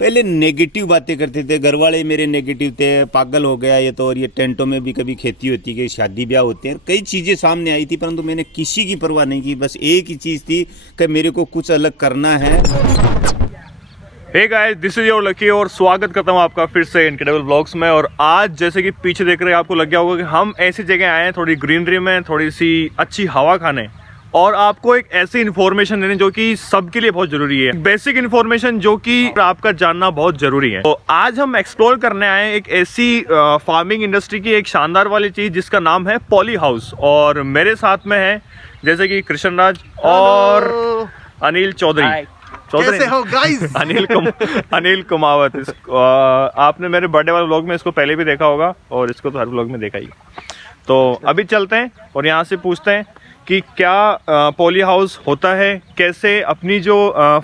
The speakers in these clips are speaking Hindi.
पहले नेगेटिव बातें करते थे, घर वाले मेरे नेगेटिव थे, पागल हो गया ये तो, और ये टेंटों में भी कभी खेती होती है, शादी ब्याह होते हैं, कई चीज़ें सामने आई थी, परंतु मैंने किसी की परवाह नहीं की। बस एक ही चीज़ थी कि मेरे को कुछ अलग करना है। Hey guys, this is your Lucky और स्वागत करता हूँ आपका फिर से इनक्रेडिबल व्लॉग्स में। और आज जैसे कि पीछे देख रहे हैं, आपको लग गया होगा कि हम ऐसी जगह आए हैं थोड़ी ग्रीनरी में, थोड़ी सी अच्छी हवा खाने और आपको एक ऐसी इन्फॉर्मेशन देने जो कि सबके लिए बहुत जरूरी है, बेसिक इन्फॉर्मेशन जो कि आपका जानना बहुत जरूरी है। तो आज हम एक्सप्लोर करने आए हैं एक ऐसी फार्मिंग इंडस्ट्री की एक शानदार वाली चीज जिसका नाम है पॉली हाउस। और मेरे साथ में है जैसे कि कृष्ण राज और अनिल चौधरी। कैसे हो गाइस? अनिल कुमावत। आपने मेरे बर्थडे वाले व्लॉग में इसको पहले भी देखा होगा और इसको तो हर व्लॉग में देखा ही। तो अभी चलते हैं और यहाँ से पूछते हैं कि क्या पॉली हाउस होता है, कैसे अपनी जो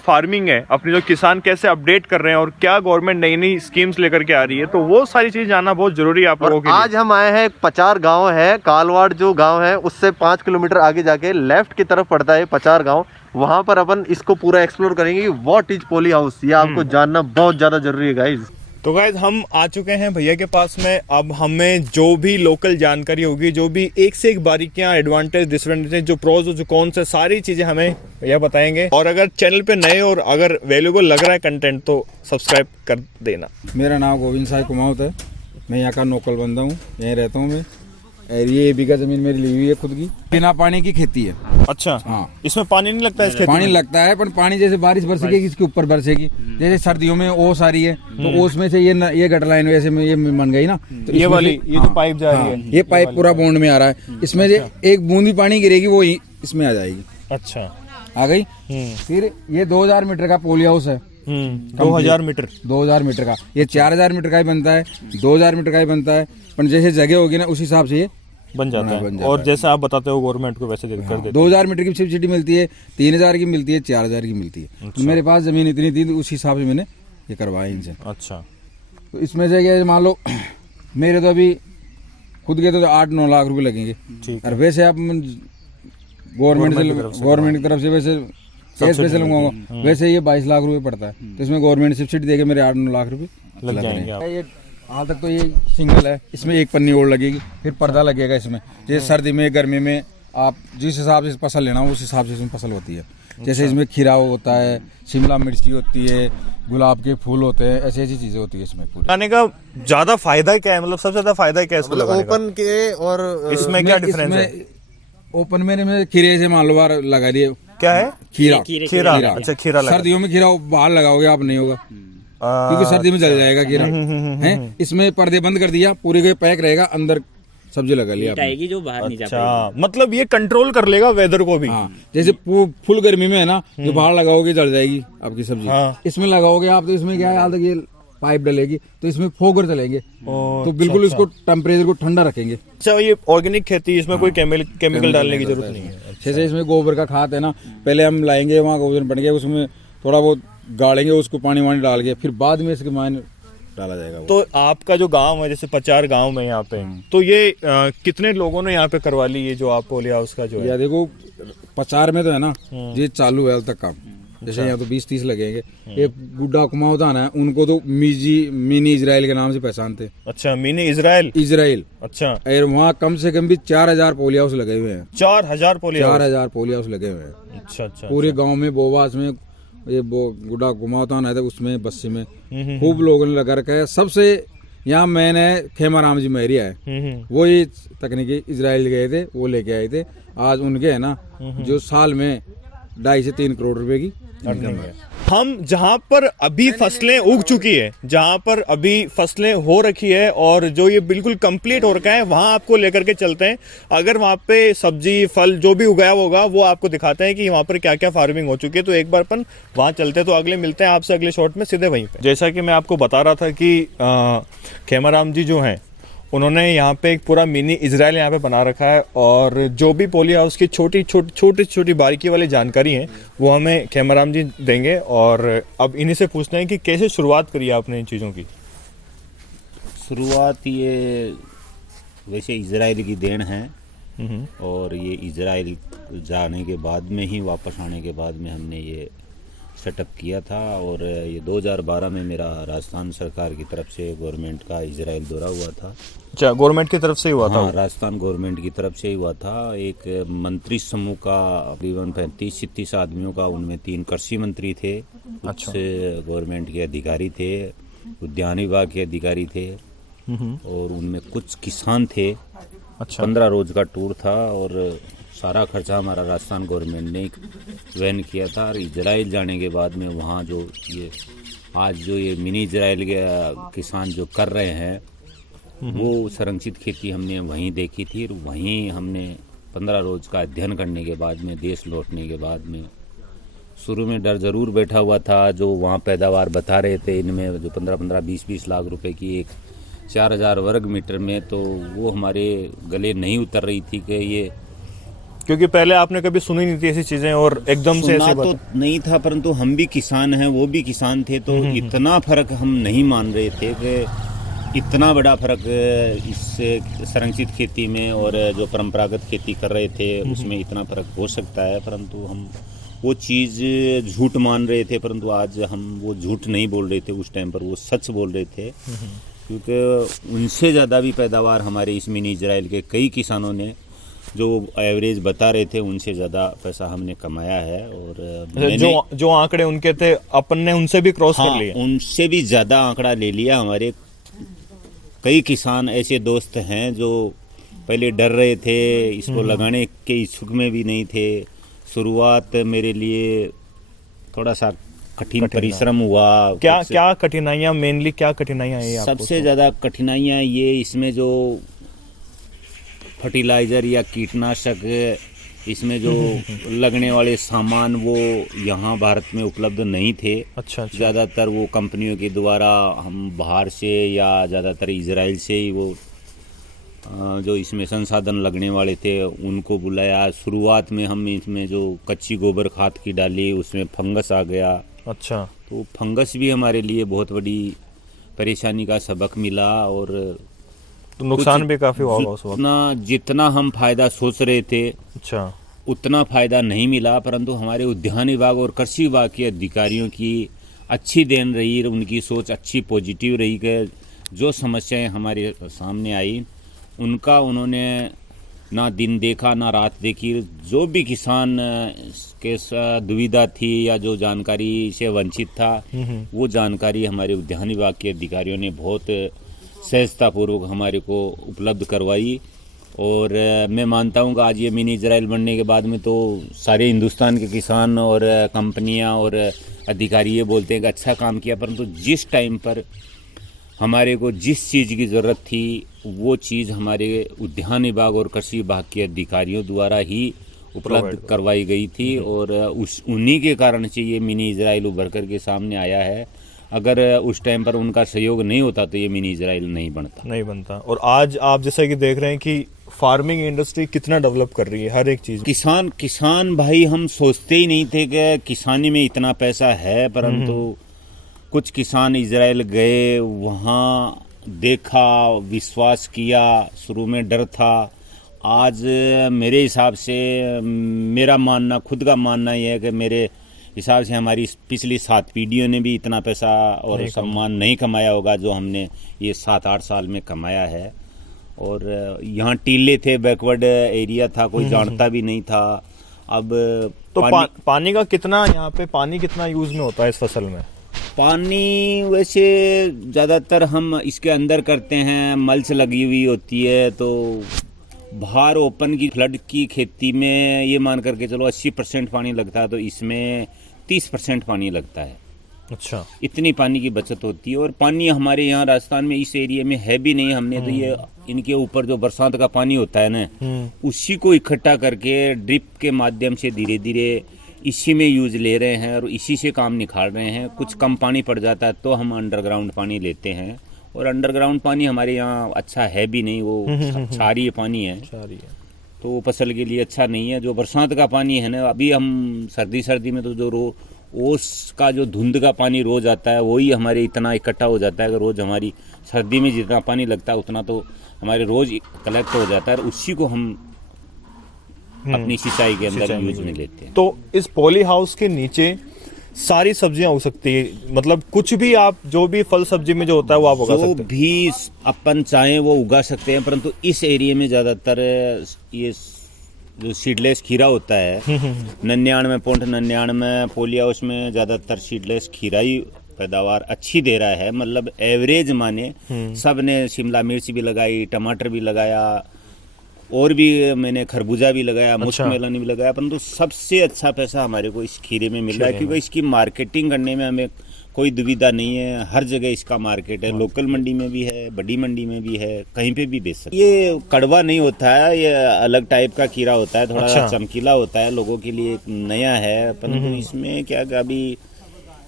फार्मिंग है, अपनी जो किसान कैसे अपडेट कर रहे हैं और क्या गवर्नमेंट नई नई स्कीम्स लेकर के आ रही है। तो वो सारी चीज़ जानना बहुत जरूरी है आप लोगों के लिए। आज हम आए हैं पचार गांव है, कालवाड़ जो गांव है उससे 5 किलोमीटर आगे जाके लेफ्ट की तरफ पड़ता है पचार गांव। वहां पर अपन इसको पूरा एक्सप्लोर करेंगे कि व्हाट इज पॉली हाउस। ये आपको जानना बहुत ज्यादा जरूरी है गाइज। तो गाइज हम आ चुके हैं भैया के पास में। अब हमें जो भी लोकल जानकारी होगी, जो भी एक से एक बारीकियां, एडवांटेज, डिसएडवांटेज, जो प्रोज जो कौन से, सारी चीजें हमें भैया बताएंगे। और अगर चैनल पे नए और अगर वैल्यूएबल लग रहा है कंटेंट तो सब्सक्राइब कर देना। मेरा नाम गोविंद साई कुमावत है, मैं यहाँ का लोकल बंदा हूँ, यहीं रहता हूँ मैं। और ये बीघा जमीन मेरी ली हुई है खुद की, बिना पानी की खेती है। अच्छा, हाँ, इसमें पानी नहीं लगता है? इसके पानी लगता है, पर पानी जैसे बारिश बरसेगी इसके ऊपर बरसेगी। जैसे सर्दियों में ओस आ रही है तो ओस में से ये गटर लाइन वैसे में ये बन गई ना, तो ये वाली ये जो पाइप जा रही है, ये पाइप पूरा बॉन्ड में आ रहा है। इसमें से एक बूंद भी पानी गिरेगी वो इसमें आ जाएगी। अच्छा, आ गई। फिर ये 2000 मीटर का पॉली हाउस है। 2000 मीटर 2000 मीटर का, ये 4000 मीटर का ही बनता है, 2000 मीटर का ही बनता है। पर जैसे जगह होगी ना उस हिसाब से ये बन जाता है। और जैसे आप बताते हो गवर्नमेंट को वैसे कर देते। 2000 मीटर की सब्सिडी मिलती है, 3000 की मिलती है, 4000 की मिलती है। अच्छा। मेरे पास जमीन इतनी थी, उस हिसाब से मैंने ये करवाया इनसे। अच्छा, तो इसमें से क्या, मान लो मेरे तो अभी खुद के तो 8-9 लाख रुपए लगेंगे। और वैसे आप गवर्नमेंट की तरफ से वैसे कैश पैसे लगवाऊंगा, वैसे ये 22 लाख रुपए पड़ता है। तो इसमें गवर्नमेंट सब्सिडी देके मेरे 8-9 लाख रुपए लग जाएंगे। ये हाल तक तो ये सिंगल है, इसमें एक पन्नी और लगेगी, फिर पर्दा लगेगा इसमें। जैसे सर्दी में, गर्मी में आप जिस हिसाब से फसल लेना हो उस हिसाब से इसमें फसल होती है। जैसे इसमें खीरा होता है, शिमला मिर्ची होती है, गुलाब के फूल होते हैं, ऐसी ऐसी चीजें होती है इसमें। पूरी लगाने का ज्यादा फायदा क्या है, मतलब सबसे ज्यादा फायदा क्या है इसको लगाने का? ओपन के और इसमें क्या डिफरेंस है? ओपन में खीरे से मान लो बार लगा दिए। क्या है? खीरा। खीरा। अच्छा, खीरा लगा। सर्दियों में खीरा बाहर लगाओगे आप, नहीं होगा क्योंकि सर्दी में जल जाएगा खीरा। है, इसमें पर्दे बंद कर दिया, पूरे के पैक रहेगा, अंदर सब्जी लगा लिया आपने। जो बाहर नहीं जा अच्छा, मतलब ये कंट्रोल कर लेगा वेदर को भी। हाँ, जैसे फुल गर्मी में है ना, जो बाहर लगाओगे जल जाएगी आपकी सब्जी। हाँ। इसमें लगाओगे आप तो इसमें क्या है, हाल तक ये पाइप डलेगी तो इसमें फोगर चलेंगे, तो बिल्कुल इसको टेम्परेचर को ठंडा रखेंगे। अच्छा, ये ऑर्गेनिक खेती, इसमें कोई केमिकल डालने की जरूरत नहीं है। जैसे इसमें गोबर का खाद है ना, पहले हम लाएंगे वहाँ गोबर बन गया, उसमें थोड़ा बहुत गाड़ेंगे उसको, पानी वानी डाल के, फिर बाद में इसके मायने डाला जाएगा। तो आपका जो गांव है, जैसे पचार गांव में यहाँ पे, तो ये कितने लोगों ने यहाँ पे करवा ली ये जो आप पॉली हाउस का जो है? या देखो पचार में तो है ना, ये चालू है अब तक काम। जैसे यहाँ तो 20-30 लगेंगे। ये गुड्डा कुमावदान है, उनको तो मिनी इजराइल के नाम से पहचानते। अच्छा, मिनी इजराइल। अच्छा, और वहाँ कम से कम भी 4000 पॉली हाउस लगे हुए हैं। 4000 पॉली हाउस? 4000 पॉली हाउस लगे हुए हैं। अच्छा, पूरे गांव में, बोवास में, ये गुड्डा कुमावदान है उसमें, बस्सी में खूब लोगों ने लगा रखा है। सबसे यहाँ मैन है खेमाराम जी महरिया है, वो ये तकनीकी इजराइल गए थे, वो लेके आए थे। आज उनके है ना जो साल में 2.5 से 3 करोड़ रुपए की इनकम है। हम जहाँ पर अभी फसलें उग चुकी है, जहाँ पर अभी फसलें हो रखी है और जो ये बिल्कुल कंप्लीट हो रखा है, वहाँ आपको लेकर के चलते हैं। अगर वहाँ पे सब्जी फल जो भी उगाया होगा वो आपको दिखाते हैं कि वहाँ पर क्या क्या फार्मिंग हो चुकी है। तो एक बार अपन वहाँ चलते हैं। तो अगले मिलते हैं आपसे अगले शॉट में सीधे वहीं पे। जैसा कि मैं आपको बता रहा था कि खेमाराम जी जो हैं, उन्होंने यहाँ पे एक पूरा मिनी इजराइल यहाँ पे बना रखा है और जो भी पॉली हाउस की छोटी छोटी बारीकी वाली जानकारी है वो हमें खेमाराम जी देंगे। और अब इन्हीं से पूछते हैं कि कैसे शुरुआत करी आपने इन चीज़ों की? शुरुआत ये वैसे इजराइल की देन है, और ये इजराइल जाने के बाद में ही, वापस आने के बाद में हमने ये सेटअप किया था। और ये 2012 में मेरा राजस्थान सरकार की तरफ से गवर्नमेंट का इजराइल दौरा हुआ था। अच्छा, गवर्नमेंट की तरफ से ही हुआ था? हाँ, राजस्थान गवर्नमेंट की तरफ से ही हुआ था। एक मंत्री समूह का तकरीबन 35-36 आदमियों का, उनमें 3 कृषि मंत्री थे, कुछ गवर्नमेंट के अधिकारी थे, उद्यान विभाग के अधिकारी थे, और उनमें कुछ किसान थे। अच्छा। 15 रोज का टूर था और सारा खर्चा हमारा राजस्थान गवर्नमेंट ने वहन किया था। और इजराइल जाने के बाद में वहाँ जो ये आज जो ये मिनी इजराइल के किसान जो कर रहे हैं, वो संरक्षित खेती हमने वहीं देखी थी। और वहीं हमने 15 रोज का अध्ययन करने के बाद में, देश लौटने के बाद में, शुरू में डर ज़रूर बैठा हुआ था। जो वहाँ पैदावार बता रहे थे, इनमें जो 15-15, 20-20 लाख रुपए की एक 4000 वर्ग मीटर में, तो वो हमारे गले नहीं उतर रही थी कि ये, क्योंकि पहले आपने कभी सुनी नहीं थी ऐसी चीजें और एकदम से सुना ऐसी तो बात। नहीं था, परंतु हम भी किसान हैं, वो भी किसान थे, तो इतना फर्क हम नहीं मान रहे थे कि इतना बड़ा फर्क इस संरक्षित खेती में और जो परंपरागत खेती कर रहे थे उसमें इतना फर्क हो सकता है। परंतु हम वो चीज़ झूठ मान रहे थे, परंतु आज हम वो झूठ नहीं बोल रहे थे, उस टाइम पर वो सच बोल रहे थे। क्योंकि उनसे ज़्यादा भी पैदावार हमारे इस मिनी इजराइल के कई किसानों ने जो एवरेज बता रहे थे, उनसे ज़्यादा पैसा हमने कमाया है। और जो आंकड़े उनके थे, अपन ने उनसे भी क्रॉस कर लिए। उनसे भी ज़्यादा आंकड़ा ले लिया। हमारे कई किसान ऐसे दोस्त हैं जो पहले डर रहे थे, इसको लगाने के इच्छुक में भी नहीं थे। शुरुआत मेरे लिए थोड़ा सा कठिन परिश्रम हुआ। क्या कठिनाइयाँ, मेनली क्या कठिनाइयाँ आई आपको? सबसे ज़्यादा कठिनाइयाँ ये, इसमें जो फर्टिलाइज़र या कीटनाशक, इसमें जो लगने वाले सामान, वो यहाँ भारत में उपलब्ध नहीं थे। अच्छा। ज़्यादातर वो कंपनियों के द्वारा हम बाहर से या ज़्यादातर इजराइल से ही वो जो इसमें संसाधन लगने वाले थे उनको बुलाया। शुरुआत में हम इसमें जो कच्ची गोबर खाद की डाली, उसमें फंगस आ गया। अच्छा। तो फंगस भी हमारे लिए बहुत बड़ी परेशानी का सबक मिला। और तो नुकसान भी काफ़ी हुआ उस वक्त। जितना हम फायदा सोच रहे थे, अच्छा, उतना फायदा नहीं मिला। परंतु हमारे उद्यान विभाग और कृषि विभाग के अधिकारियों की अच्छी देन रही, उनकी सोच अच्छी पॉजिटिव रही कि जो समस्याएं हमारे सामने आई उनका उन्होंने ना दिन देखा ना रात देखी। जो भी किसान के दुविधा थी या जो जानकारी से वंचित था, वो जानकारी हमारे उद्यान विभाग के अधिकारियों ने बहुत सहजतापूर्वक हमारे को उपलब्ध करवाई। और मैं मानता हूँ कि आज ये मिनी इजराइल बनने के बाद में तो सारे हिंदुस्तान के किसान और कंपनियाँ और अधिकारी ये बोलते हैं कि अच्छा काम किया। परंतु जिस टाइम पर हमारे को जिस चीज़ की ज़रूरत थी, वो चीज़ हमारे उद्यान विभाग और कृषि विभाग के अधिकारियों द्वारा ही उपलब्ध करवाई गई थी। और उन्हीं के कारण से ये मिनी इजराइल उभर कर के सामने आया है। अगर उस टाइम पर उनका सहयोग नहीं होता तो ये मिनी इजराइल नहीं बनता। और आज आप जैसा कि देख रहे हैं कि फार्मिंग इंडस्ट्री कितना डेवलप कर रही है, हर एक चीज़। किसान भाई, हम सोचते ही नहीं थे कि किसानी में इतना पैसा है। परंतु कुछ किसान इजराइल गए, वहाँ देखा, विश्वास किया। शुरू में डर था। आज मेरे हिसाब से, मेरा मानना, खुद का मानना ये है कि मेरे हिसाब से हमारी पिछली 7 पीढ़ियों ने भी इतना पैसा और सम्मान नहीं कमाया होगा जो हमने ये 7-8 साल में कमाया है। और यहाँ टीले थे, बैकवर्ड एरिया था, कोई जानता भी नहीं था। अब तो पानी का कितना, यहाँ पे पानी कितना यूज़ में होता है इस फसल में? पानी वैसे ज़्यादातर हम इसके अंदर करते हैं, मल्च लगी हुई होती है। तो बाहर ओपन की फ्लड की खेती में ये मान करके चलो 80% पानी लगता है, तो इसमें 30% पानी लगता है। अच्छा, इतनी पानी की बचत होती है। और पानी हमारे यहाँ राजस्थान में इस एरिया में है भी नहीं। हमने तो ये इनके ऊपर जो बरसात का पानी होता है ना, उसी को इकट्ठा करके ड्रिप के माध्यम से धीरे धीरे इसी में यूज ले रहे हैं और इसी से काम निकाल रहे हैं। कुछ कम पानी पड़ जाता है तो हम अंडरग्राउंड पानी लेते हैं। और अंडरग्राउंड पानी हमारे यहाँ अच्छा है भी नहीं, वो क्षारीय पानी है, तो फसल के लिए अच्छा नहीं है। जो बरसात का पानी है ना, अभी हम सर्दी में तो जो ओस का जो धुंध का पानी रोज आता है, वही हमारे इतना इकट्ठा हो जाता है कि रोज हमारी सर्दी में जितना पानी लगता है उतना तो हमारे रोज कलेक्ट हो जाता है। और उसी को हम अपनी सिंचाई के अंदर यूज में लेते हैं। तो इस पॉली हाउस के नीचे सारी सब्जियां उग सकती है, मतलब कुछ भी आप जो भी फल सब्जी में जो होता है वो आप उगा जो सकते हैं। भी अपन चाहें वो उगा सकते हैं, परंतु इस एरिया में ज़्यादातर ये जो सीडलेस खीरा होता है 99.99 पोलिया, उसमें ज़्यादातर सीडलेस खीरा ही पैदावार अच्छी दे रहा है। मतलब एवरेज माने सब ने शिमला मिर्च भी लगाई, टमाटर भी लगाया, और भी मैंने खरबूजा भी लगाया, मुश्क मेलन भी लगाया, परंतु सबसे अच्छा पैसा हमारे को इस खीरे में मिल रहा है, क्योंकि इसकी मार्केटिंग करने में हमें कोई दुविधा नहीं है। हर जगह इसका मार्केट है, लोकल मंडी में भी है, बड़ी मंडी में भी है, कहीं पे भी बेच सकते। ये कड़वा नहीं होता है, ये अलग टाइप का खीरा होता है, थोड़ा सा चमकीला होता है, लोगों के लिए एक नया है। परंतु इसमें क्या अभी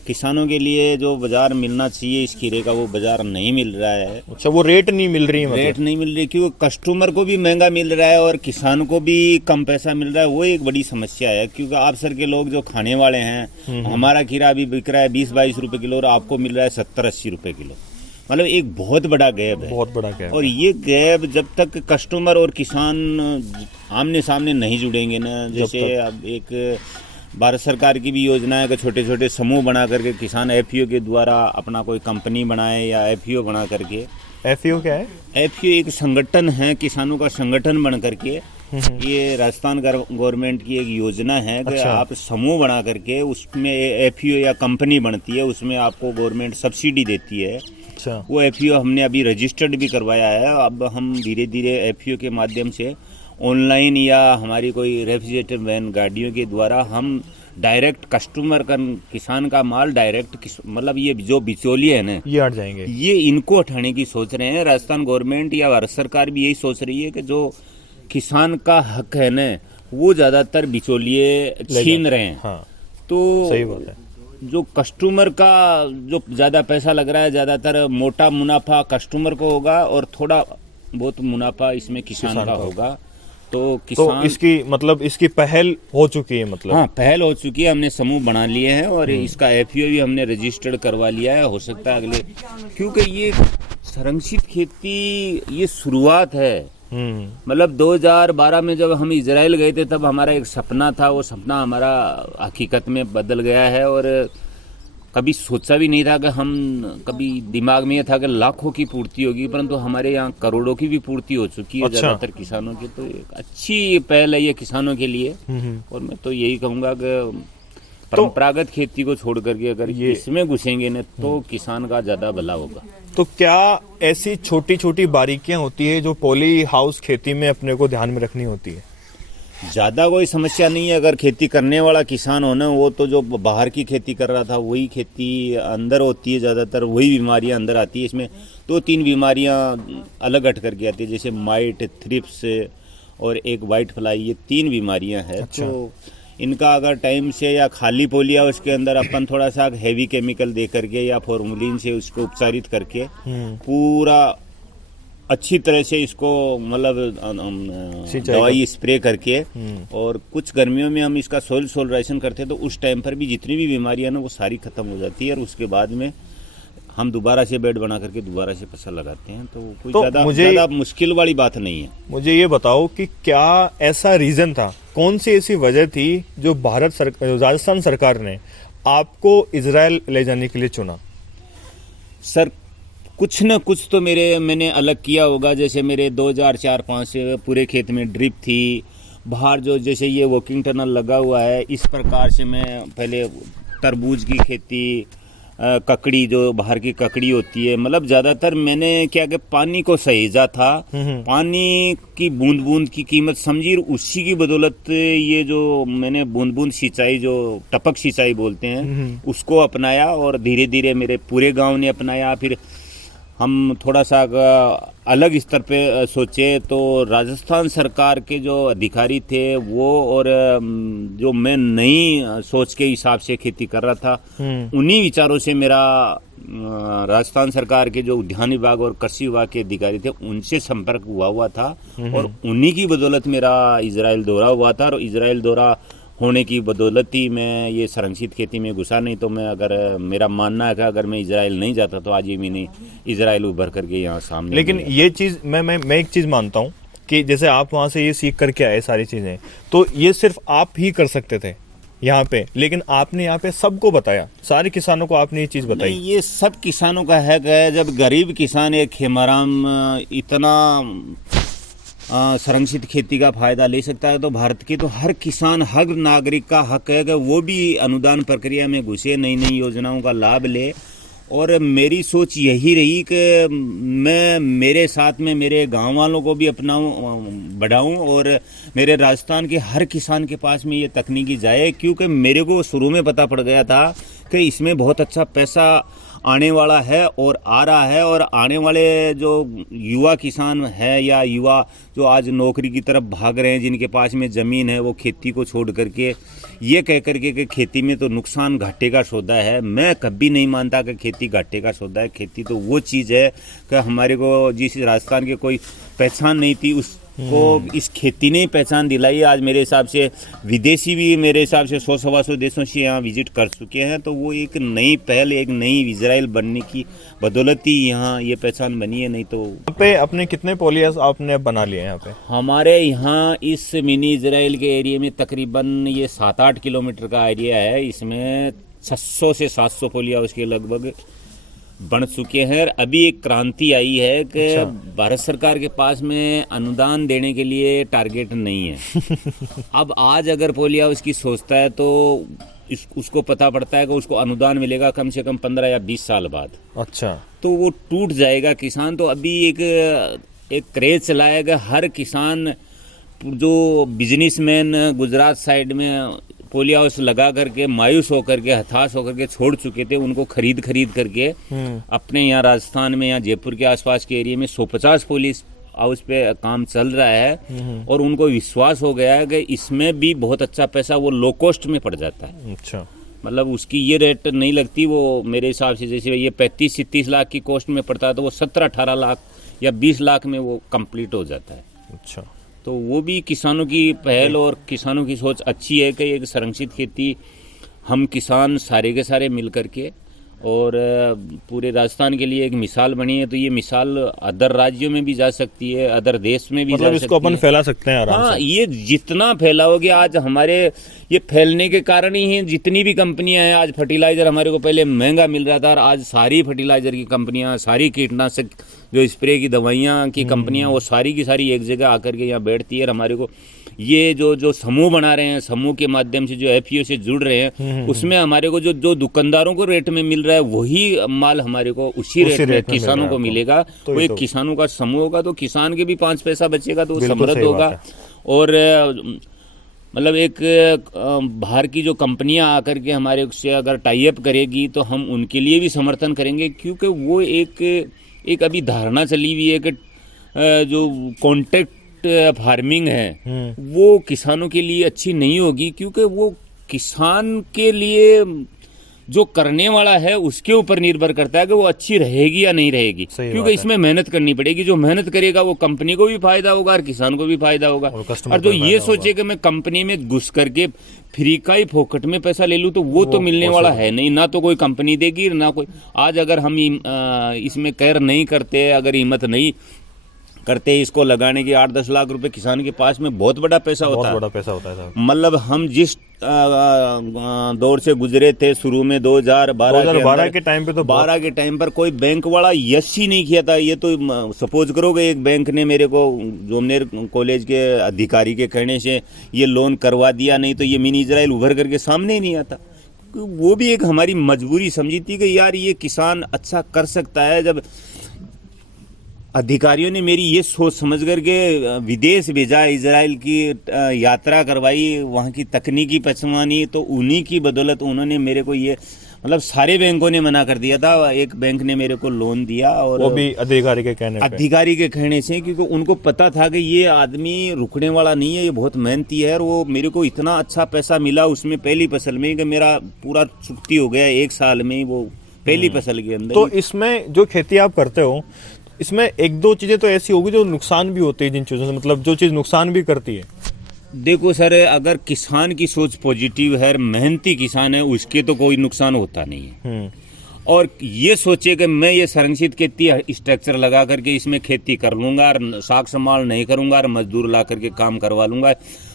किसानों के लिए जो बाजार मिलना चाहिए इस खीरे का, वो बाजार नहीं मिल रहा है। अच्छा, वो रेट नहीं मिल रही है, रेट नहीं मिल रही, क्योंकि कस्टमर को भी महंगा मिल रहा है और किसान को भी कम पैसा मिल रहा है। वो एक बड़ी समस्या है, क्योंकि आप सर के लोग जो खाने वाले हैं, हमारा खीरा अभी बिक रहा है 20-22 रुपए किलो और आपको मिल रहा है 70-80 रुपए किलो। मतलब एक बहुत बड़ा गैप है, बहुत बड़ा गैप। और ये गैप जब तक कस्टमर और किसान आमने सामने नहीं जुड़ेंगे ना, जैसे अब एक भारत सरकार की भी योजना है कि छोटे छोटे समूह बना करके किसान एफपीओ के द्वारा अपना कोई कंपनी बनाए या एफपीओ बना करके। एफपीओ क्या है? एफपीओ एक संगठन है, किसानों का संगठन बन करके। ये राजस्थान गवर्नमेंट की एक योजना है कि आप समूह बना करके उसमें एफपीओ या कंपनी बनती है, उसमें आपको गवर्नमेंट सब्सिडी देती है। अच्छा, वो एफपीओ हमने अभी रजिस्टर्ड भी करवाया है। अब हम धीरे धीरे एफपीओ के माध्यम से ऑनलाइन या हमारी कोई रेफ्रिजरेटर वैन गाड़ियों के द्वारा हम डायरेक्ट कस्टमर का, किसान का माल डायरेक्ट, मतलब ये जो बिचौलिए है ना, ये हट जाएंगे, ये इनको हटाने की सोच रहे हैं। राजस्थान गवर्नमेंट या भारत सरकार भी यही सोच रही है कि जो किसान का हक है ना, वो ज़्यादातर बिचौलिए छीन रहे हैं। हाँ, तो सही बात है। जो कस्टमर का जो ज़्यादा पैसा लग रहा है, ज़्यादातर मोटा मुनाफा कस्टमर को होगा और थोड़ा बहुत मुनाफा इसमें किसान का होगा। तो किसान इसकी मतलब इसकी पहल हो चुकी है, मतलब हाँ, पहल हो चुकी है, हमने समूह बना लिए हैं और इसका एफपीओ भी हमने रजिस्टर्ड करवा लिया है। हो सकता है अगले, क्योंकि ये संरक्षित खेती ये शुरुआत है। मतलब 2012 में जब हम इजराइल गए थे, तब हमारा एक सपना था, वो सपना हमारा हकीकत में बदल गया है। और कभी सोचा भी नहीं था कि हम, कभी दिमाग में ये था कि लाखों की पूर्ति होगी, परंतु हमारे यहाँ करोड़ों की भी पूर्ति हो चुकी है। ज़्यादातर किसानों की, तो एक अच्छी पहल है ये किसानों के लिए। और मैं तो यही कहूँगा कि परंपरागत खेती को छोड़ करके अगर ये इसमें घुसेंगे ना, तो किसान का ज़्यादा भला होगा। तो क्या ऐसी छोटी छोटी बारीकियां होती है जो पॉली हाउस खेती में अपने को ध्यान में रखनी होती है? ज़्यादा कोई समस्या नहीं है। अगर खेती करने वाला किसान हो ना, वो तो जो बाहर की खेती कर रहा था वही खेती अंदर होती है, ज़्यादातर वही बीमारियां अंदर आती है। इसमें 2-3 बीमारियां अलग हट करके आती है, जैसे माइट, थ्रिप्स और एक वाइट फ्लाई, ये 3 बीमारियां हैं। अच्छा। तो इनका अगर टाइम से या खाली पोलिया उसके अंदर अपन थोड़ा सा हैवी केमिकल दे करके या फॉर्मुलिन से उसको उपचारित करके पूरा अच्छी तरह से इसको मतलब दवाई स्प्रे करके, और कुछ गर्मियों में हम इसका सोल सोलराइजेशन करते हैं, तो उस टाइम पर भी जितनी भी बीमारियां ना वो सारी खत्म हो जाती है। और उसके बाद में हम दोबारा से बेड बना करके दोबारा से फसल लगाते हैं। तो कोई ज़्यादा मुश्किल वाली बात नहीं है। मुझे ये बताओ कि क्या ऐसा रीज़न था, कौन सी ऐसी वजह थी जो राजस्थान सरकार ने आपको इजराइल ले जाने के लिए चुना? सर, कुछ न कुछ तो मैंने अलग किया होगा। जैसे मेरे 2004-05 पूरे खेत में ड्रिप थी, बाहर जो जैसे ये वॉकिंग टनल लगा हुआ है, इस प्रकार से मैं पहले तरबूज की खेती, ककड़ी जो बाहर की ककड़ी होती है, मतलब ज़्यादातर मैंने क्या कि पानी को सहेजा था। पानी की बूंद बूंद की कीमत समझी, उसी की बदौलत ये जो मैंने बूंद बूंद सिंचाई, जो टपक सिंचाई बोलते हैं, उसको अपनाया और धीरे धीरे मेरे पूरे गांव ने अपनाया। फिर हम थोड़ा सा अलग स्तर पे सोचे तो राजस्थान सरकार के जो अधिकारी थे वो, और जो मैं नई सोच के हिसाब से खेती कर रहा था, उन्हीं विचारों से मेरा राजस्थान सरकार के जो उद्यान विभाग और कृषि विभाग के अधिकारी थे उनसे संपर्क हुआ था, और उन्हीं की बदौलत मेरा इजराइल दौरा हुआ था। और इजराइल दौरा होने की बदौलत ही मैं ये संरक्षित खेती में घुसा। नहीं तो मैं, अगर मेरा मानना है कि अगर मैं इजराइल नहीं जाता तो आज ये मैंने इजराइल उभर करके यहाँ सामने। लेकिन ये चीज़ मैं एक चीज़ मानता हूँ कि जैसे आप वहाँ से ये सीख करके आए सारी चीज़ें, तो ये सिर्फ आप ही कर सकते थे, यहाँ पे, लेकिन आपने यहाँ पे सबको बताया, सारे किसानों को आपने ये चीज़ बताई। नहीं, ये सब किसानों का है कि जब गरीब किसान एक खेमाराम इतना संरक्षित खेती का फायदा ले सकता है, तो भारत के तो हर किसान, हर नागरिक का हक है कि वो भी अनुदान प्रक्रिया में घुसे, नई नई योजनाओं का लाभ ले। और मेरी सोच यही रही कि मैं मेरे साथ में मेरे गांव वालों को भी अपनाऊं, बढ़ाऊं, और मेरे राजस्थान के हर किसान के पास में ये तकनीकी जाए, क्योंकि मेरे को शुरू में पता पड़ गया था कि इसमें बहुत अच्छा पैसा आने वाला है और आ रहा है। और आने वाले जो युवा किसान है या युवा जो आज नौकरी की तरफ भाग रहे हैं, जिनके पास में ज़मीन है, वो खेती को छोड़ करके ये कह करके कि खेती में तो नुकसान घाटे का सौदा है। मैं कभी नहीं मानता कि खेती घाटे का सौदा है। खेती तो वो चीज़ है कि हमारे को जिस राजस्थान की कोई पहचान नहीं थी, उसको इस खेती ने पहचान दिलाई। आज मेरे हिसाब से विदेशी भी मेरे हिसाब से 100-125 देशों से यहाँ विजिट कर चुके हैं। तो वो एक नई पहल, एक नई इजराइल बनने की बदौलत ही यहाँ ये पहचान बनी है। नहीं तो यहाँ पे अपने कितने पोलियास आपने बना लिए यहाँ पे? हमारे यहाँ इस मिनी इजराइल के एरिया में तकरीबन ये 7-8 किलोमीटर का एरिया है। इसमें 600 से 700 पोलिया उसके लगभग बन चुके हैं। अभी एक क्रांति आई है कि भारत सरकार के पास में अनुदान देने के लिए टारगेट नहीं है। अब आज अगर पोलिया उसकी सोचता है तो उसको पता पड़ता है कि उसको अनुदान मिलेगा कम से कम 15 या 20 साल बाद। अच्छा, तो वो टूट जाएगा किसान। तो अभी एक क्रेज चला है कि हर किसान, जो बिजनेसमैन गुजरात साइड में पोलिया हाउस लगा करके मायूस होकर के, हताश होकर के छोड़ चुके थे, उनको खरीद करके अपने यहाँ राजस्थान में या जयपुर के आसपास के एरिया में 150 पुलिस हाउस पे काम चल रहा है। और उनको विश्वास हो गया है कि इसमें भी बहुत अच्छा पैसा वो लो कॉस्ट में पड़ जाता है। अच्छा, मतलब उसकी ये रेट नहीं लगती। वो मेरे हिसाब से जैसे ये 35-37 लाख की कॉस्ट में पड़ता है, तो वो 17-18 लाख या 20 लाख में वो कंप्लीट हो जाता है। अच्छा, तो वो भी किसानों की पहल और किसानों की सोच अच्छी है कि एक संरक्षित खेती हम किसान सारे के सारे मिल करके, और पूरे राजस्थान के लिए एक मिसाल बनी है। तो ये मिसाल अदर राज्यों में भी जा सकती है, अदर देश में भी मतलब जा इसको सकती अपन है। फैला सकते हैं आराम हाँ, से। ये जितना फैलाओगे, आज हमारे ये फैलने के कारण ही है। जितनी भी कंपनियां हैं, आज फर्टिलाइजर हमारे को पहले महंगा मिल रहा था, और आज सारी फर्टिलाइजर की कंपनियां, सारी कीटनाशक जो स्प्रे की दवाइयां की कंपनियां, वो सारी की सारी एक जगह आकर के यहाँ बैठती है। और हमारे को ये जो समूह बना रहे हैं, समूह के माध्यम से जो एफपीओ से जुड़ रहे हैं, उसमें हमारे को जो दुकानदारों को रेट में मिल रहा है, वही माल हमारे को उसी रेट में किसानों को मिलेगा। वो एक किसानों का समूह होगा, तो किसान के भी 5 पैसा बचेगा, तो समृद्ध होगा। और मतलब एक बाहर की जो कंपनियां आकर के हमारे से अगर टाई अप करेगी, तो हम उनके लिए भी समर्थन करेंगे। क्योंकि वो एक अभी धारणा चली हुई है कि जो कॉन्ट्रैक्ट फार्मिंग है वो किसानों के लिए अच्छी नहीं होगी। क्योंकि वो किसान के लिए जो करने वाला है उसके ऊपर निर्भर करता है कि वो अच्छी रहेगी या नहीं रहेगी। क्योंकि इसमें मेहनत करनी पड़ेगी। जो मेहनत करेगा वो कंपनी को भी फायदा होगा और किसान को भी फायदा होगा। और जो ये सोचे कि मैं कंपनी में घुस करके फ्री का ही फोकट में पैसा ले लूँ, तो वो तो मिलने वाला है नहीं। ना तो कोई कंपनी देगी, ना कोई। आज अगर हम इसमें केयर नहीं करते, अगर हिम्मत नहीं करते इसको लगाने की, 8-10 लाख रुपए किसान के पास में बहुत बड़ा पैसा होता है। बहुत बड़ा पैसा होता है। मतलब हम जिस दौर से गुजरे थे शुरू में 2012 के टाइम पे, तो 12 के टाइम पर कोई बैंक वाला यस ही नहीं किया था। ये तो सपोज करो कि एक बैंक ने मेरे को जोमनेर कॉलेज के अधिकारी के कहने से ये लोन करवा दिया, नहीं तो ये मिनी इजराइल उभर करके सामने ही नहीं आता। वो भी एक हमारी मजबूरी समझी थी कि यार ये किसान अच्छा कर सकता है। जब अधिकारियों ने मेरी ये सोच समझ करके विदेश भेजा, इजराइल की यात्रा करवाई, वहाँ की तकनीकी पहचानी, तो उन्हीं की बदौलत उन्होंने मेरे को ये, मतलब सारे बैंकों ने मना कर दिया था। एक बैंक ने मेरे को लोन दिया, और वो भी अधिकारी के कहने से, क्योंकि उनको पता था कि ये आदमी रुकने वाला नहीं है, ये बहुत मेहनती है। और वो मेरे को इतना अच्छा पैसा मिला उसमें पहली फसल में कि मेरा पूरा चुकती हो गया 1 साल में ही, वो पहली फसल के अंदर। तो इसमें जो खेती आप करते हो, इसमें 1-2 चीजें तो ऐसी होगी जो नुकसान भी होती है जिन चीजों से, मतलब जो चीज नुकसान भी करती है। देखो सर, अगर किसान की सोच पॉजिटिव है, मेहनती किसान है, उसके तो कोई नुकसान होता नहीं है। और ये सोचे कि मैं ये संरक्षित खेती स्ट्रक्चर लगा करके इसमें खेती कर लूँगा और साख संभाल नहीं करूँगा और मजदूर ला करके काम करवा लूँगा,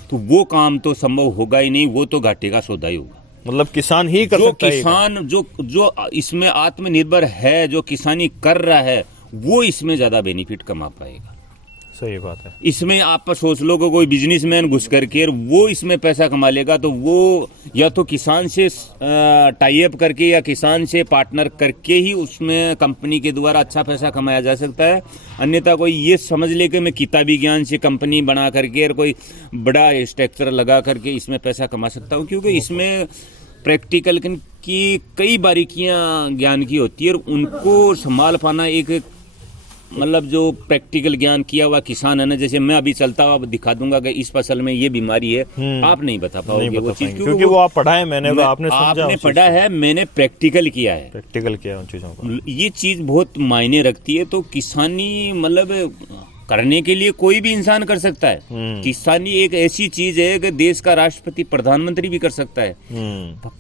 तो वो काम तो संभव होगा ही नहीं, वो तो घाटे का सौदा ही होगा। मतलब किसान ही कर जो सकता है ये काम। किसान जो इसमें आत्मनिर्भर है, जो किसानी कर रहा है, वो इसमें ज्यादा बेनिफिट कमा पाएगा। सही बात है। इसमें आप सोच लो कि कोई बिजनेसमैन घुस करके वो इसमें पैसा कमा लेगा, तो वो या तो किसान से टाई अप करके या किसान से पार्टनर करके ही उसमें कंपनी के द्वारा अच्छा पैसा कमाया जा सकता है। अन्यथा कोई ये समझ ले कि मैं किताबी ज्ञान से कंपनी बना करके और कोई बड़ा स्ट्रक्चर लगा करके इसमें पैसा कमा सकता हूँ, क्योंकि इसमें प्रैक्टिकल की कई बारीकियां ज्ञान की होती है और उनको संभाल पाना एक मतलब जो प्रैक्टिकल ज्ञान किया हुआ किसान है ना, जैसे मैं अभी चलता हुआ दिखा दूंगा कि इस फसल में ये बीमारी है, आप नहीं बता पाओगे वो चीज, क्योंकि वो आप पढ़ा है, मैंने तो आपने समझा, आपने पढ़ा है, मैंने प्रैक्टिकल किया है, प्रैक्टिकल किया उन चीजों को। ये चीज बहुत मायने रखती है। तो किसानी मतलब करने के लिए कोई भी इंसान कर सकता है। किसानी एक ऐसी चीज है कि देश का राष्ट्रपति प्रधानमंत्री भी कर सकता है,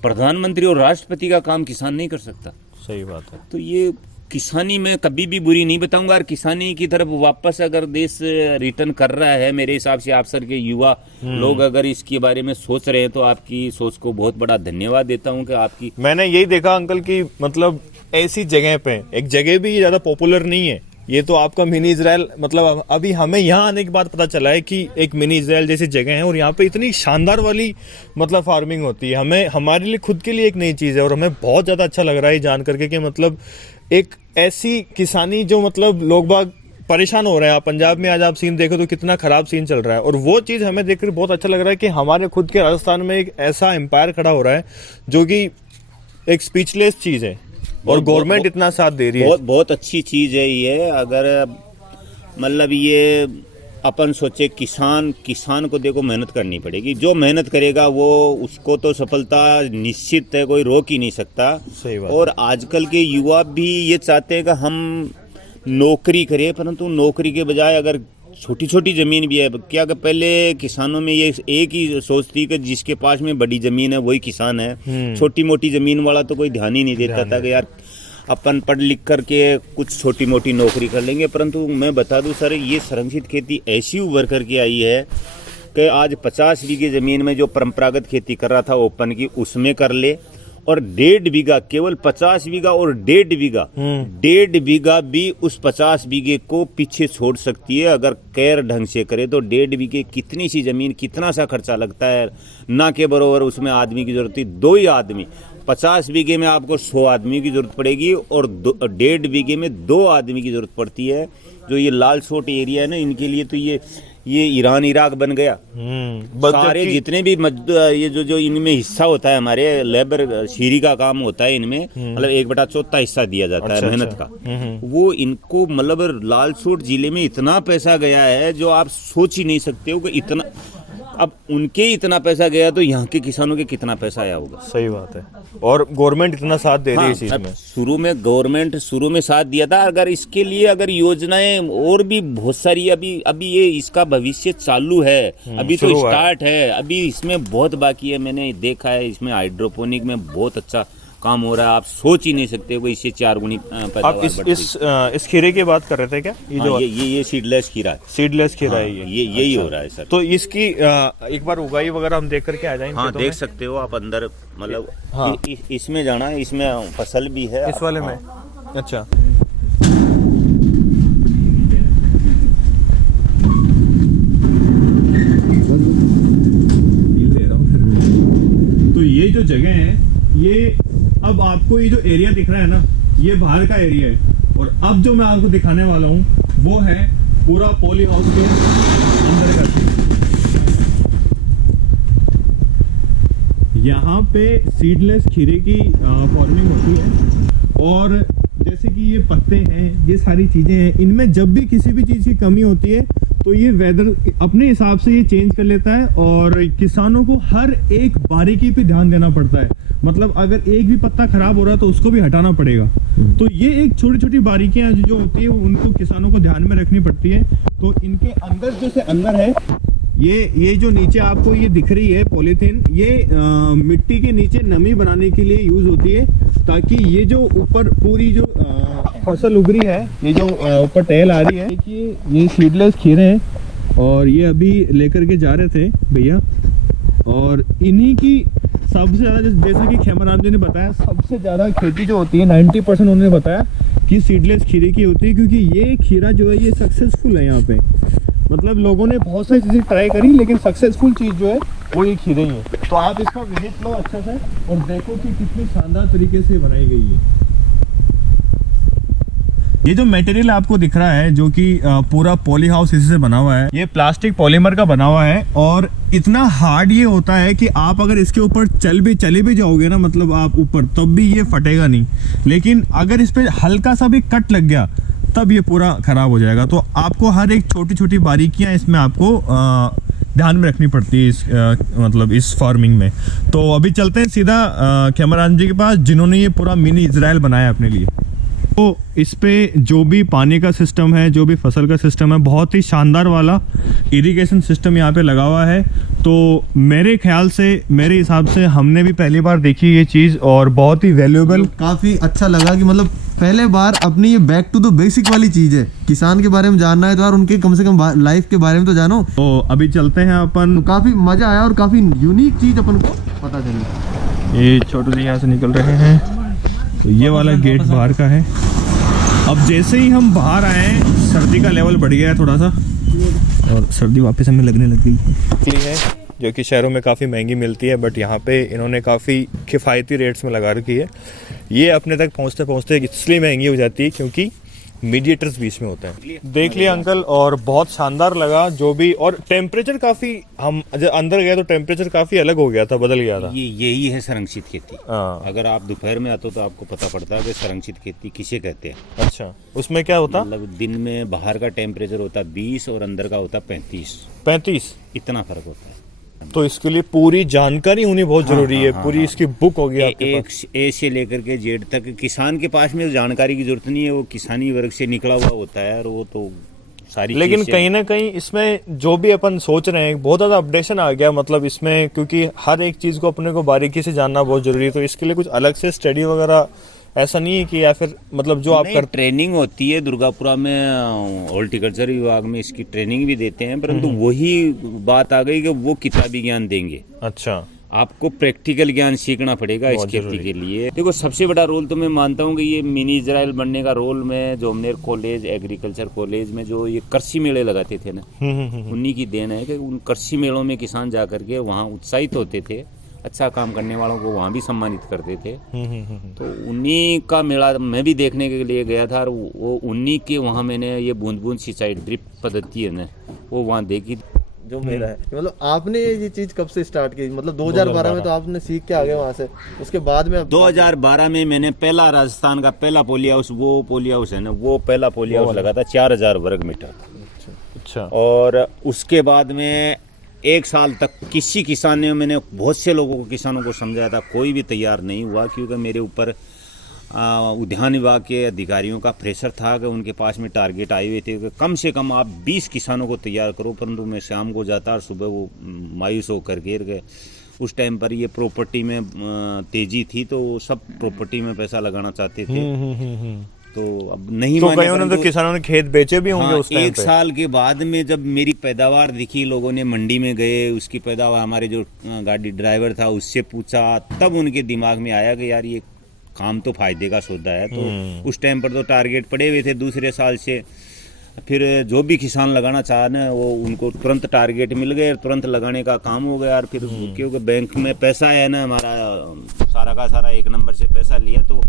प्रधानमंत्री और राष्ट्रपति का काम किसान नहीं कर सकता। सही बात है। तो ये किसानी में कभी भी बुरी नहीं बताऊंगा, और किसानी की तरफ वापस अगर देश रिटर्न कर रहा है, मेरे हिसाब से आप सर के युवा लोग अगर इसके बारे में सोच रहे हैं, तो आपकी सोच को बहुत बड़ा धन्यवाद देता हूं कि आपकी। मैंने यही देखा अंकल कि मतलब ऐसी जगह पे, एक जगह भी ज्यादा पॉपुलर नहीं है, ये तो आपका मिनी इजराइल, मतलब अभी हमें यहाँ आने के बाद पता चला है कि एक मिनी इजराइल जैसी जगह है और यहाँ पे इतनी शानदार वाली मतलब फार्मिंग होती है। हमें हमारे लिए खुद के लिए एक नई चीज़ है और हमें बहुत ज़्यादा अच्छा लग रहा है जान करके कि मतलब एक ऐसी किसानी जो मतलब लोग बाग परेशान हो रहे हैं। पंजाब में आज आप सीन देखो तो कितना खराब सीन चल रहा है, और वो चीज़ हमें देखकर बहुत अच्छा लग रहा है कि हमारे खुद के राजस्थान में एक ऐसा एम्पायर खड़ा हो रहा है जो कि एक स्पीचलेस चीज़ है और गवर्नमेंट इतना साथ दे रही है। बहुत अच्छी चीज है ये। अगर मतलब ये अपन सोचे किसान को देखो मेहनत करनी पड़ेगी, जो मेहनत करेगा वो उसको तो सफलता निश्चित है, कोई रोक ही नहीं सकता। सही बात। और आजकल के युवा भी ये चाहते हैं कि हम नौकरी करें, परंतु नौकरी के बजाय अगर छोटी छोटी ज़मीन भी है, क्या कि पहले किसानों में ये एक ही सोच थी कि जिसके पास में बड़ी ज़मीन है वही किसान है, छोटी मोटी ज़मीन वाला तो कोई ध्यान ही नहीं देता था कि यार अपन पढ़ लिख करके कुछ छोटी मोटी नौकरी कर लेंगे। परंतु मैं बता दूं सर, ये संरक्षित खेती ऐसी उभर करके आई है कि आज 50 बीघे ज़मीन में जो परंपरागत खेती कर रहा था ओपन की, उसमें कर ले, और 1.5 बीघा, केवल 50 बीघा और 1.5 बीघा भी उस 50 बीघे को पीछे छोड़ सकती है अगर केयर ढंग से करे। तो 1.5 बीघे कितनी सी जमीन, कितना सा खर्चा लगता है, ना के बराबर उसमें आदमी की जरूरत थी। 2 ही आदमी, 50 बीघे में आपको 100 आदमी की जरूरत पड़ेगी और 1.5 बीघे में 2 आदमी की जरूरत पड़ती है। जो ये लाल सोट एरिया है ना, इनके लिए तो ये ईरान इराक बन गया। सारे जितने भी ये जो इनमें हिस्सा होता है, हमारे लेबर शीरी का काम होता है इनमें, मतलब 1/4 हिस्सा दिया जाता है मेहनत का, वो इनको मतलब लाल सोट जिले में इतना पैसा गया है जो आप सोच ही नहीं सकते हो कि इतना। अब उनके इतना पैसा गया तो यहाँ के किसानों के कितना पैसा आया होगा। सही बात है। और गवर्नमेंट इतना साथ दे रही है इस चीज में। गवर्नमेंट शुरू में साथ दिया था। अगर इसके लिए अगर योजनाएं और भी बहुत सारी, अभी ये इसका भविष्य चालू है, अभी तो स्टार्ट है, अभी इसमें बहुत बाकी है। मैंने देखा है इसमें हाइड्रोपोनिक में बहुत अच्छा काम हो रहा है। आप सोच ही नहीं सकते हो इससे 4 गुनी पैदावार आप इस खीरे की बात कर रहे थे क्या? ये सीडलेस खीरा है। सीडलेस खीरा है ये यही हो रहा है सर। तो इसकी एक बार उगाई वगैरह हम देख करके आ जाएंगे। हाँ, देख सकते हो आप अंदर, मतलब हाँ। इसमें जाना है, इसमें फसल भी है इस वाले में। अच्छा, तो ये जो जगह है, ये अब आपको ये जो एरिया दिख रहा है ना, ये बाहर का एरिया है, और अब जो मैं आपको दिखाने वाला हूँ वो है पूरा पॉली हाउस के अंदर का सीन। यहाँ पे सीडलेस खीरे की फार्मिंग होती है, और जैसे कि ये पत्ते हैं, ये सारी चीजें हैं, इनमें जब भी किसी भी चीज की कमी होती है तो ये वेदर अपने हिसाब से ये चेंज कर लेता है, और किसानों को हर एक बारीकी पे ध्यान देना पड़ता है। मतलब अगर एक भी पत्ता खराब हो रहा है तो उसको भी हटाना पड़ेगा। तो ये एक छोटी छोटी बारीकियां जो होती है उनको किसानों को ध्यान में रखनी पड़ती है। तो इनके अंदर जैसे अंदर है ये जो नीचे आपको ये दिख रही है पॉलीथीन, ये मिट्टी के नीचे नमी बनाने के लिए यूज होती है, ताकि ये जो ऊपर पूरी जो फसल उग रही है, ये जो ऊपर टेल आ रही है, देखिए ये सीडलेस खीरे हैं, और ये अभी लेकर के जा रहे थे भैया, और इन्हीं की सबसे ज़्यादा, जैसा कि खेमराम जी ने बताया, सबसे ज़्यादा खेती जो होती है 90% उन्होंने बताया कि सीडलेस खीरे की होती है, क्योंकि ये खीरा जो है ये सक्सेसफुल है यहाँ पे। मतलब लोगों ने बहुत सारी चीज़ें ट्राई करी, लेकिन सक्सेसफुल चीज़ जो है वो ये खीरे ही है। तो आप इसका विजिट लो अच्छा से और देखो कि कितनी शानदार तरीके से बनाई गई है। ये जो मटेरियल आपको दिख रहा है, जो कि पूरा पॉली हाउस इसी से बना हुआ है, ये प्लास्टिक पॉलीमर का बना हुआ है, और इतना हार्ड ये होता है कि आप अगर इसके ऊपर चले भी जाओगे ना, मतलब आप ऊपर, तब भी ये फटेगा नहीं। लेकिन अगर इस पे हल्का सा भी कट लग गया तब ये पूरा खराब हो जाएगा। तो आपको हर एक छोटी छोटी बारीकियां इसमें आपको ध्यान में रखनी पड़ती है, मतलब इस फार्मिंग में। तो अभी चलते हैं सीधा खेमराम जी के पास, जिन्होंने ये पूरा मिनी इजराइल बनाया अपने लिए। तो इस पे जो भी पानी का सिस्टम है, जो भी फसल का सिस्टम है, बहुत ही शानदार वाला इरिगेशन सिस्टम यहाँ पे लगा हुआ है। तो मेरे ख्याल से, मेरे हिसाब से हमने भी पहली बार देखी ये चीज़, और बहुत ही वैल्यूएबल, काफी अच्छा लगा कि मतलब पहले बार अपनी ये बैक टू द बेसिक वाली चीज है। किसान के बारे में जानना है तो यार उनके कम से कम लाइफ के बारे में तो जानो। तो अभी चलते हैं अपन। तो काफी मजा आया और काफी यूनिक चीज अपन को पता चली। ये छोटू जी यहाँ से निकल रहे हैं, तो ये वाला गेट बाहर का है। अब जैसे ही हम बाहर आए, सर्दी का लेवल बढ़ गया है थोड़ा सा, और सर्दी वापस हमें लगने लग गई है, जो कि शहरों में काफ़ी महंगी मिलती है, बट यहाँ पे इन्होंने काफ़ी किफ़ायती रेट्स में लगा रखी है। ये अपने तक पहुँचते पहुँचते इसलिए महंगी हो जाती है क्योंकि मीडिएटर्स बीच में होता है। देख लिया अंकल, और बहुत शानदार लगा जो भी, और टेम्परेचर काफ़ी, हम जब अंदर गए तो टेम्परेचर काफ़ी अलग हो गया था, बदल गया था। यही है संरक्षित खेती। हाँ। अगर आप दोपहर में आते हो तो आपको पता पड़ता है कि संरक्षित खेती किसे कहते हैं। अच्छा, उसमें क्या होता? मतलब दिन में बाहर का टेम्परेचर होता है 20 और अंदर का होता है 35, इतना फर्क होता है। तो इसके लिए पूरी जानकारी होनी बहुत जरूरी है। पूरी इसकी बुक होगी आपके पास, ए से लेकर के जेड तक। किसान के पास में जानकारी की जरूरत नहीं है, वो किसानी वर्ग से निकला हुआ होता है, और वो तो सारी। लेकिन कहीं ना कहीं इसमें जो भी अपन सोच रहे हैं, बहुत ज़्यादा अपडेशन आ गया मतलब इसमें, क्योंकि हर एक चीज़ को अपने को बारीकी से जानना बहुत जरूरी है। तो इसके लिए कुछ अलग से स्टडी वगैरह ऐसा नहीं है कि, या फिर मतलब जो आप ट्रेनिंग होती है दुर्गापुरा में, हॉर्टिकल्चर विभाग में इसकी ट्रेनिंग भी देते हैं, परंतु वही बात आ गई कि वो किताबी ज्ञान देंगे। अच्छा, आपको प्रैक्टिकल ज्ञान सीखना पड़ेगा इस खेती के लिए। देखो, सबसे बड़ा रोल तो मैं मानता हूँ कि ये मिनी इजराइल बनने का रोल में जोमनेर कॉलेज, एग्रीकल्चर कॉलेज में जो ये कृषि मेले लगाते थे ना, उन्हीं की देन है कि उन कृषि मेलों में किसान जा करके वहाँ उत्साहित होते थे, अच्छा काम करने वालों को वहाँ भी सम्मानित करते थे। तो उन्हीं का मेला मैं भी देखने के लिए गया था, और वो उन्हीं के वहाँ मैंने ये बूंद बूंद सिंचाई ड्रिप पद्धति है ना, वो वहाँ देखी जो मेरा है। मतलब आपने ये चीज कब से स्टार्ट की? मतलब 2012 में तो आपने सीख के आ गए वहाँ से, उसके बाद में 2012 में मैंने पहला राजस्थान का पहला पोली हाउस, वो पोली हाउस है ना, वो पहला पोली हाउस लगा था 4000 वर्ग मीटर। अच्छा। और उसके बाद में 1 साल तक किसी किसान ने, मैंने बहुत से लोगों को, किसानों को समझाया था, कोई भी तैयार नहीं हुआ, क्योंकि मेरे ऊपर उद्यान विभाग के अधिकारियों का प्रेशर था कि उनके पास में टारगेट आए हुए थे कि कम से कम आप 20 किसानों को तैयार करो। परंतु मैं शाम को जाता और सुबह वो मायूस होकर गिर गए। उस टाइम पर ये प्रॉपर्टी में तेजी थी, तो सब प्रॉपर्टी में पैसा लगाना चाहते थे। तो अब नहीं तो माने, तो किसानों ने खेत बेचे भी होंगे उस टाइम पे। 1 साल के बाद में जब मेरी पैदावार दिखी, लोगों ने मंडी में गए, उसकी पैदावार, हमारे जो गाड़ी ड्राइवर था उससे पूछा, तब उनके दिमाग में आया कि यार ये काम तो फायदे का सौदा है। तो उस टाइम पर तो टारगेट पड़े हुए थे दूसरे साल से। फिर जो भी किसान लगाना चाह ना, वो उनको तुरंत टारगेट मिल गए, तुरंत लगाने का काम हो गया। और फिर क्योंकि बैंक में पैसा है ना, हमारा सारा का सारा 1 नंबर से पैसा लिया, तो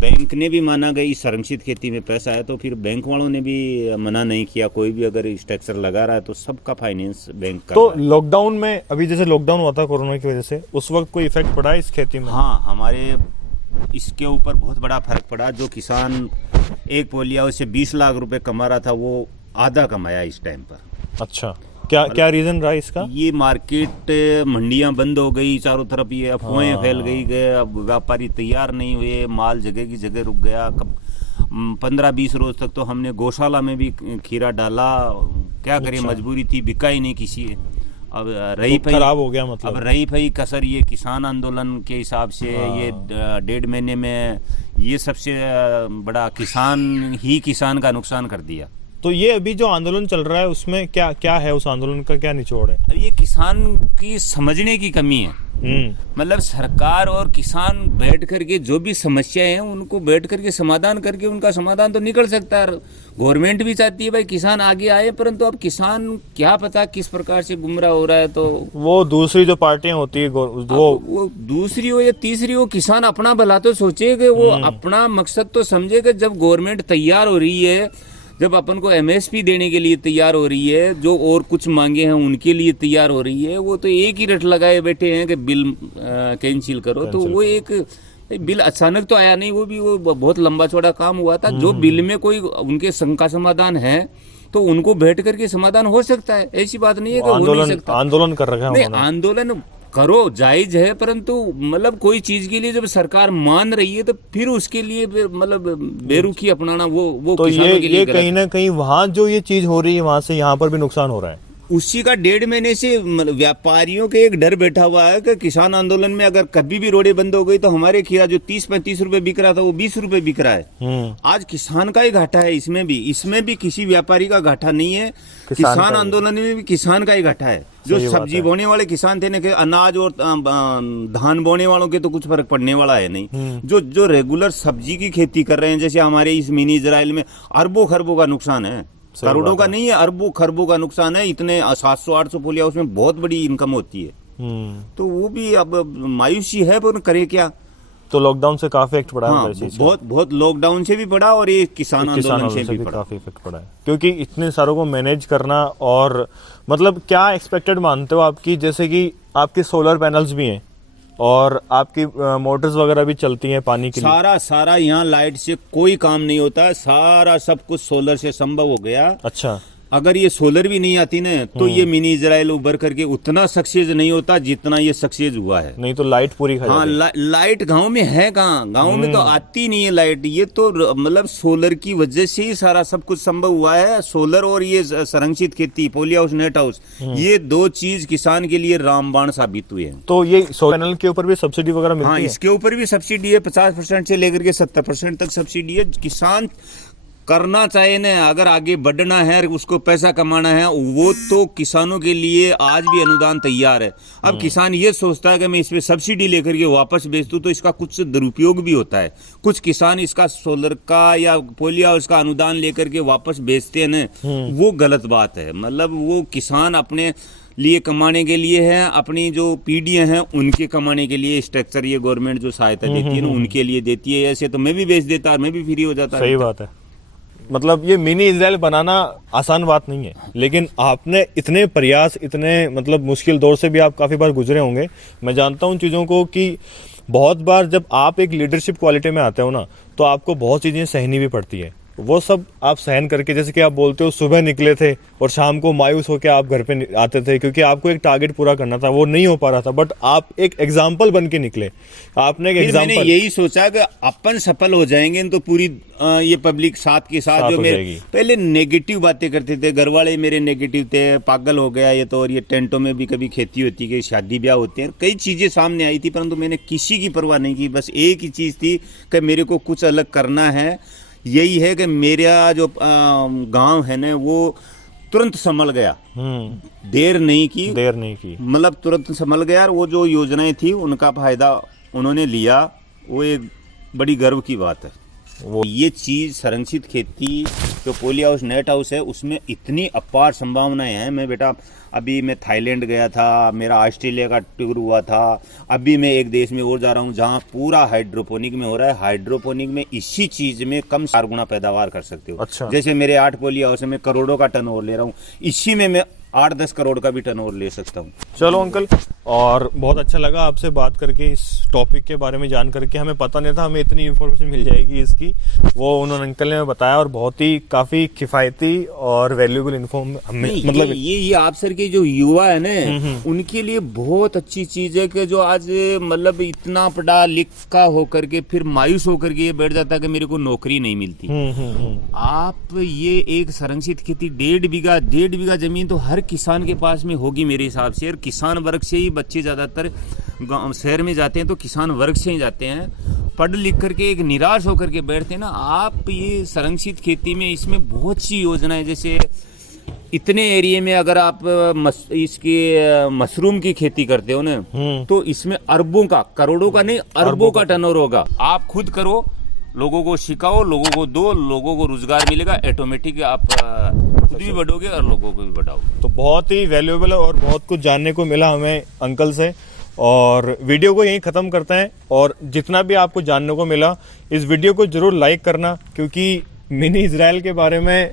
बैंक ने भी माना गई संरक्षित खेती में पैसा है, तो फिर बैंक वालों ने भी मना नहीं किया। कोई भी अगर स्ट्रक्चर लगा रहा है तो सबका फाइनेंस बैंक का। तो लॉकडाउन में, अभी जैसे लॉकडाउन हुआ था कोरोना की वजह से, उस वक्त कोई इफेक्ट पड़ा इस खेती में? हाँ, हमारे इसके ऊपर बहुत बड़ा फर्क पड़ा। जो किसान एक पोली हाउस से 20 लाख रुपए कमा रहा था, वो आधा कमाया इस टाइम पर। अच्छा, क्या रीजन रहा इसका? ये मार्केट, मंडियां बंद हो गई चारों तरफ, ये अफवाहें फैल गई गए, अब व्यापारी तैयार नहीं हुए, माल जगह की जगह रुक गया। 15-20 रोज तक तो हमने गौशाला में भी खीरा डाला, क्या करें, मजबूरी थी, बिका ही नहीं किसी। अब रही तो खराब हो गया मतलब। अब रही भई कसर ये किसान आंदोलन के हिसाब से, ये 1.5 महीने में ये सबसे बड़ा किसान का नुकसान कर दिया। तो ये अभी जो आंदोलन चल रहा है उसमें क्या क्या है, उस आंदोलन का क्या निचोड़ है? अब ये किसान की समझने की कमी है। मतलब सरकार और किसान बैठ करके जो भी समस्याएं हैं उनको बैठ करके समाधान करके उनका समाधान तो निकल सकता है। गवर्नमेंट भी चाहती है भाई किसान आगे आए, परंतु अब किसान क्या पता किस प्रकार से गुमराह हो रहा है। तो वो दूसरी जो पार्टियां होती है वो दूसरी हो या तीसरी हो, किसान अपना भला तो सोचे कि वो अपना मकसद तो समझे कि जब गवर्नमेंट तैयार हो रही है, जब अपन को एमएसपी देने के लिए तैयार हो रही है, जो और कुछ मांगे हैं उनके लिए तैयार हो रही है, वो तो एक ही रट लगाए बैठे हैं कि बिल कैंसिल करो। तो वो एक बिल अचानक तो आया नहीं, वो बहुत लंबा चौड़ा काम हुआ था। जो बिल में कोई उनके शंका समाधान है तो उनको बैठ करके समाधान हो सकता है, ऐसी बात नहीं है कि हो नहीं सकता। आंदोलन कर रखा है, आंदोलन करो जायज है, परंतु मतलब कोई चीज के लिए जब सरकार मान रही है तो फिर उसके लिए मतलब बेरुखी अपनाना वो तो किसानों के लिए ये कहीं ना कहीं वहाँ जो ये चीज हो रही है वहां से यहाँ पर भी नुकसान हो रहा है। उसी का 1.5 महीने से व्यापारियों के एक डर बैठा हुआ है कि किसान आंदोलन में अगर कभी भी रोडें बंद हो गई तो हमारे खीरा जो 30-35 रुपए बिक रहा था वो 20 रुपए बिक रहा है। आज किसान का ही घाटा है, इसमें भी किसी व्यापारी का घाटा नहीं है। किसान आंदोलन में भी किसान का ही घाटा है। जो सब्जी बोने वाले किसान थे ना, कि अनाज और धान बोने वालों के तो कुछ फर्क पड़ने वाला है नहीं। जो रेगुलर सब्जी की खेती कर रहे हैं, जैसे हमारे इस मिनी इजराइल में अरबों खरबों का नुकसान है, करोड़ों का नहीं है, अरबों खरबों का नुकसान है। इतने 700-800 पोलिया, उसमें बहुत बड़ी इनकम होती है। तो वो भी अब मायूसी है, पर करे क्या। तो लॉकडाउन से काफी इफेक्ट पड़ा हाँ, है, बहुत लॉकडाउन से भी पड़ा और ये किसान आंदोलन से भी पड़ा। काफी इफेक्ट पड़ा है, क्योंकि इतने सारों को मैनेज करना। और मतलब क्या एक्सपेक्टेड मानते हो आपकी, जैसे कि आपके सोलर पैनल्स भी हैं और आपकी मोटर्स वगैरह भी चलती हैं पानी के लिए? सारा यहाँ लाइट से कोई काम नहीं होता, सारा सब कुछ सोलर से संभव हो गया। अच्छा, अगर ये सोलर भी नहीं आती ना तो ये मिनी इजराइल उभर करके उतना सक्सेस नहीं होता जितना ये सक्सेस हुआ है। नहीं तो लाइट पूरी खा हाँ, लाइट गांव में है कहाँ, गांव में तो आती नहीं है लाइट। ये तो मतलब सोलर की वजह से ही सारा सब कुछ संभव हुआ है। सोलर और ये संरक्षित खेती, पोली हाउस, नेट हाउस, ये दो चीज किसान के लिए रामबाण साबित हुए हैं। तो ये सोलर पैनल के ऊपर भी सब्सिडी वगैरह मिलती है? हाँ, इसके ऊपर भी सब्सिडी है, 50% से लेकर के 70% तक सब्सिडी है। किसान करना चाहे ना, अगर आगे बढ़ना है, उसको पैसा कमाना है, वो तो किसानों के लिए आज भी अनुदान तैयार है। अब किसान ये सोचता है कि मैं इस पे सब्सिडी लेकर के वापस बेच दूं तो इसका कुछ दुरुपयोग भी होता है। कुछ किसान इसका सोलर का या पोली हाउस का अनुदान लेकर के वापस बेचते हैं ना, वो गलत बात है। मतलब वो किसान अपने लिए कमाने के लिए है, अपनी जो पीढ़ियां हैं उनके कमाने के लिए स्ट्रक्चर ये गवर्नमेंट जो सहायता देती है ना उनके लिए देती है। ऐसे तो मैं भी बेच देता, मैं भी फ्री हो जाता। सही बात है। मतलब ये मिनी इजराइल बनाना आसान बात नहीं है, लेकिन आपने इतने प्रयास, इतने मतलब मुश्किल दौर से भी आप काफ़ी बार गुजरे होंगे। मैं जानता हूँ उन चीज़ों को कि बहुत बार जब आप एक लीडरशिप क्वालिटी में आते हो ना, तो आपको बहुत चीज़ें सहनी भी पड़ती है। वो सब आप सहन करके, जैसे कि आप बोलते हो सुबह निकले थे और शाम को मायूस होकर आप घर पे आते थे क्योंकि आपको एक टारगेट पूरा करना था, वो नहीं हो पा रहा था, बट आप एक एग्जाम्पल बन के निकले। आपने एक एग्जाम्पल, मैंने यही सोचा कि अपन सफल हो जाएंगे तो पूरी ये पब्लिक साथ के साथ जो मेरे पहले नेगेटिव बातें करते थे, घर वाले मेरे नेगेटिव थे, पागल हो गया ये तो, और ये टेंटों में भी कभी खेती होती है, शादी ब्याह होते हैं, कई चीजें सामने आई थी, परंतु मैंने किसी की परवाह नहीं की। बस एक ही चीज थी कि मेरे को कुछ अलग करना है। यही है कि मेरा जो गांव है ना वो तुरंत संभल गया, देर नहीं की, मतलब तुरंत संभल गया। और वो जो योजनाएं थी उनका फायदा उन्होंने लिया, वो एक बड़ी गर्व की बात है। ये चीज संरक्षित खेती जो पोली हाउस, नेट हाउस है, उसमें इतनी अपार संभावनाएं हैं। मैं बेटा अभी मैं थाईलैंड गया था, मेरा ऑस्ट्रेलिया का टूर हुआ था, अभी मैं एक देश में और जा रहा हूँ जहाँ पूरा हाइड्रोपोनिक में हो रहा है। हाइड्रोपोनिक में इसी चीज में कम 4 गुना पैदावार कर सकते हो। अच्छा। जैसे मेरे 8 पोली हाउस में करोड़ों का टर्नओवर ले रहा हूँ, इसी में मैं 8-10 करोड़ का भी टर्नओवर ले सकता हूँ। चलो अंकल, और बहुत अच्छा लगा आपसे बात करके, इस टॉपिक के बारे में जान करके। हमें पता नहीं था हमें इतनी इन्फॉर्मेशन मिल जाएगी इसकी, वो उन्होंने अंकल ने बताया, और बहुत ही काफ़ी किफ़ायती और वैल्यूएबल इन्फॉर्म हमें, मतलब ये आप सर के जो युवा है ना उनके लिए बहुत अच्छी चीज़ है कि जो आज मतलब इतना पढ़ा लिखा होकर के फिर मायूस होकर के ये बैठ जाता है कि मेरे को नौकरी नहीं मिलती। आप ये एक संरक्षित खेती 1.5 बीघा जमीन तो हर किसान के पास में होगी मेरे हिसाब से। और किसान वर्ग से ही बच्चे ज़्यादातर शहर में जाते हैं तो किसान वर्ग से ही जाते हैं। पढ़ लिख करके एक निराश होकर के बैठते हैं ना, आप ये संरक्षित खेती में इसमें बहुत सी योजनाएं, जैसे इतने एरिया में अगर आप मशरूम की खेती करते हो ना, तो इसमें अरबों का, करोड़ों का नहीं, अरबों का टर्नओवर होगा। आप खुद करो, लोगों को सिखाओ, लोगों को दो, लोगों को रोजगार मिलेगा, ऑटोमेटिक आप खुद भी बढ़ोगे और लोगों को भी बढ़ाओगे। तो बहुत ही वैल्यूएबल और बहुत कुछ जानने को मिला हमें अंकल से, और वीडियो को यहीं ख़त्म करते हैं। और जितना भी आपको जानने को मिला, इस वीडियो को ज़रूर लाइक करना, क्योंकि मिनी इजराइल के बारे में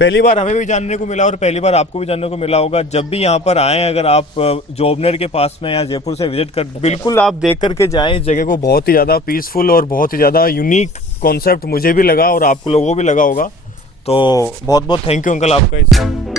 पहली बार हमें भी जानने को मिला और पहली बार आपको भी जानने को मिला होगा। जब भी यहाँ पर आएँ, अगर आप जोबनेर के पास में या जयपुर से विजिट कर, बिल्कुल आप देख करके जाएं इस जगह को। बहुत ही ज़्यादा पीसफुल और बहुत ही ज़्यादा यूनिक कॉन्सेप्ट मुझे भी लगा और आप लोगों को भी लगा होगा। तो बहुत बहुत थैंक यू अंकल आपका इस